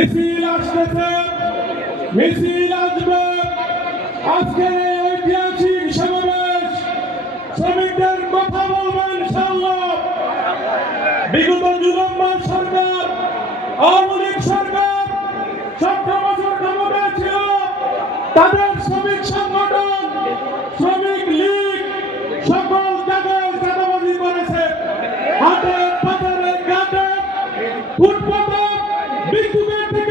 মিছিল আসতেছে, মিছিল আসবে। আজকের এই ঐতিহাসিক সমাবেশ শ্রমিকদের কথা বলবেন ইনশাআল্লাহ। বিগত যুগম্বর সরকার, আওয়ামী লীগ সরকার 17 বছর ক্ষমতায় ছিল, তাদের শ্রমিক সংগঠন, শ্রমিক লীগ সকল জায়গায় চাঁদাবাজি করেছে। হাটে, বাজারে, ঘাটে, ফুটপাতে, বিদ্যুতের থেকে